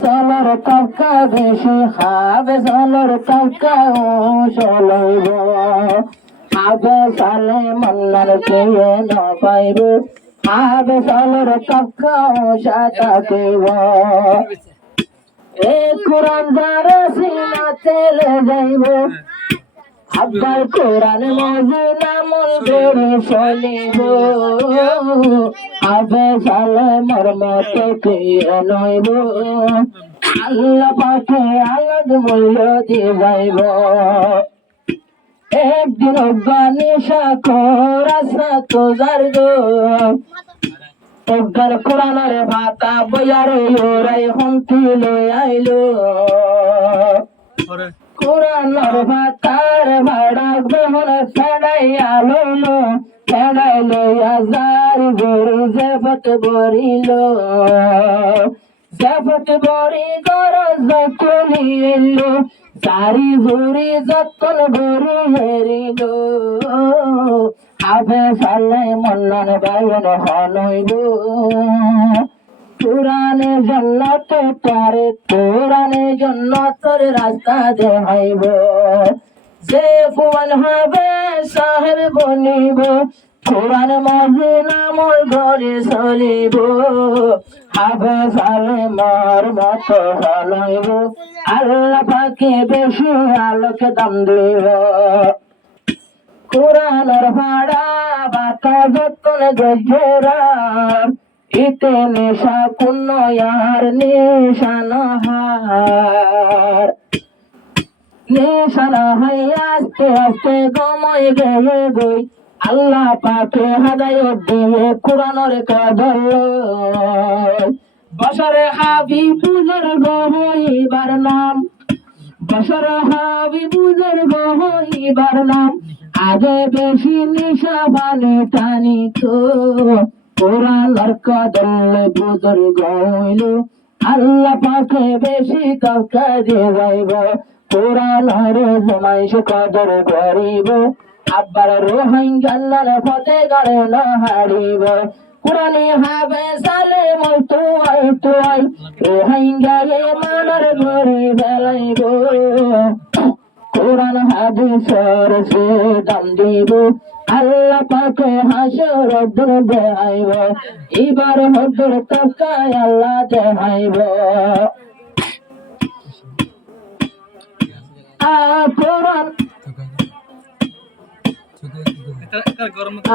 চলর টাকা বেশি খাবে চলর টাকা চলব খাবে চালে মন্নার খেয়ে ন পাইব খাবে চলর টাকা সাতাকিব এ কোরআন দ্বারা সীমা চলে যাইব আব্বার কোরআন মজে নামল করে চলিব আবে সালে মর্মতে খেয়ে নইব আল্লাহ পাকে আলাদ মূল্য দিয়ে যাইব একদিন অজ্ঞানী সাক্ষর আসা তো যার গো অজ্ঞান কোরআনের ভাতা বইয়ারে ওরাই হন্তি লই আইলো কোরআনের ভাতার ভাড়া গ্রহণ ফেড়াই আলো ফেড়াই লইয়া যার গরু জেফত বরিল জেফত বরি গরজ যতনি এলো সারি ঘুরি যতন গরু হেরিল আবে সালে মন্নন বায়ন হনইব পুরানে জন্নত তারে পুরানে জন্নতর রাস্তা দেখাইব যে ফুয়ান হবে সাহেব বনিব কোরআন মাঝে নামল ঘরে চলিব হবে সালে মার মত হলইব আল্লাহ পাকে বেশি আলোক দাম দিব কোরআনের ভাড়া বাতা যতন গজরা ইতে নেশা কুন্নয়ার নিশানহার নিশানহাই আস্তে আস্তে গময় গেয়ে গই আল্লাহ পাকে হাদায়ত দিয়ে কোরআনের কদর বশরে হাবিবুর গহইবার নাম বশরে হাবিবুর গহইবার নাম আগে বেশি নিশা বানে টানি তো কোরআনের কদর বুজুর্গ হইল আল্লাহ পাকে বেশি তকা দিয়ে যাইব কোরআনের জমাইশ কদর করিব আব্বার রোহিঙ্গার পথে গড়ে না হারিব কোরআনে হবে সালে মতো আই তো আই রোহিঙ্গারে মানার ঘরে বেলাইব কোরআন হাদিসের সে দাম দিব আল্লাহ পাকে হাসর দেখাইব এবার হজর টাকায় আল্লাহ দেখাইব কোরআন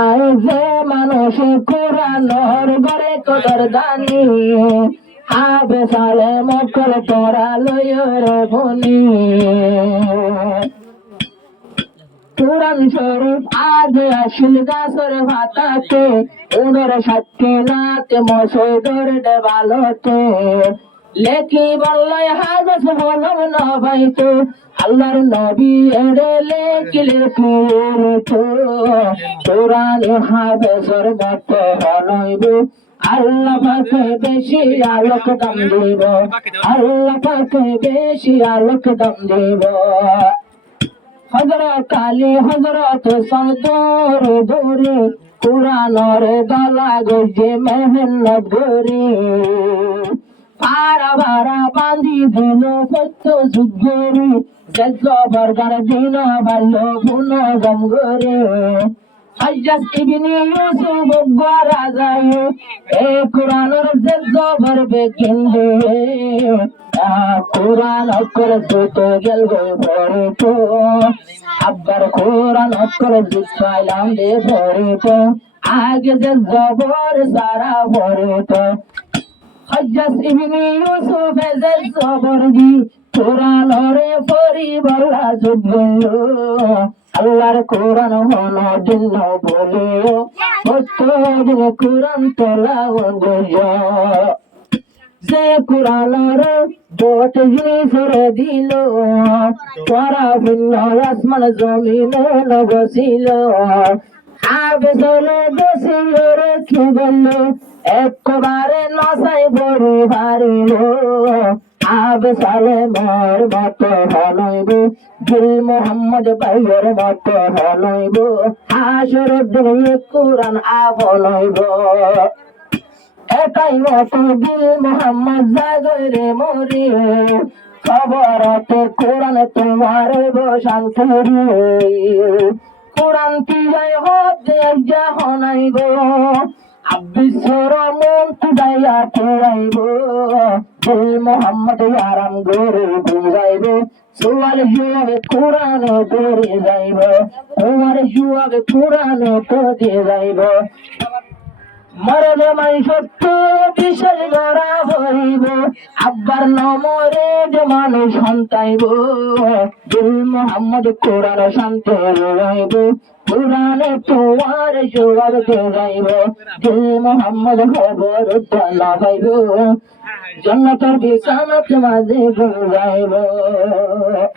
আই যে মানুষ কোরআনর ঘরে কদর দানি আবে সালে মকল তোরা লয়র বনি কোরআন শরীফ আজ আসিল গাছর ভাতাতে উদর সাথে নাতে মসজিদর দেবালতে লেখি বললাই হাজস হলাম না ভাইতো আল্লাহর নবী এড়ে লেখিলে তো কোরআন হাবেসর মত হলইব আল্লাহ পাকে বেশি আলোক দাম দিব আল্লাহ পাকে বেশি আলোক দাম দিব হযরত আলী হযরত সদর দূরে কোরআনের গলা গজে মেহনত করে পারা ভাড়া বান্ধি দিল সত্য যুদ্ধরে জব্বার গান দিন ভালো পুন গঙ্গরে হযরত ইবনে ইউসুফ বড় যায় এ কোরআনের জব্বার বেকিন্দে কোরআন অক্ষর যত গেল ভরে তো আব্বার কোরআন অক্ষর জিতাইলাম দে ভরে তো আগে যে জবর সারা ভরে তো হযরত ইবনে ইউসুফ যে জবর দি কোরআনরে পরি বলা জুবল আল্লাহর কোরআন হলো দিন বলিও দিন কোরআন তোলাও গো যে কোরআনের বট জিনিসের দিল তোরা ভিন্ন আসমান জমিনে বসিল আবে চলে বসিল রেখে গেল একবারে নসাই বড়ি বাড়িল আবে সালে মোর মত হলইব দিল মোহাম্মদ ভাইয়ের মত হলইব হাসর দিন কোরআন আবলইব এটাই মতো দিল মোহাম্মদ জাগরে রে মরি খবরতে কোরআন তোমার শান্তি কোরআন তিজাই হতে জাহনাইব আবিশ্বর মন তুদাইয়া তুরাইব দিল মোহাম্মদ আরাম করে বুঝাইব সোয়াল জুয়াবে কোরআন করে যাইব তোমার জুয়াবে কোরআন করে যাইব মরবে মাই সত্য বিশেষ গড়া হইব আব্বার নমরে যে মানুষ সন্তাইব দিল মোহাম্মদ কোরআন শান্তি রইব কোরআনে তোমার জবাব দেখাইব দিল মোহাম্মদ খবর লাগাইব জন্নতের বিছানাত মাঝে ঘুরাইব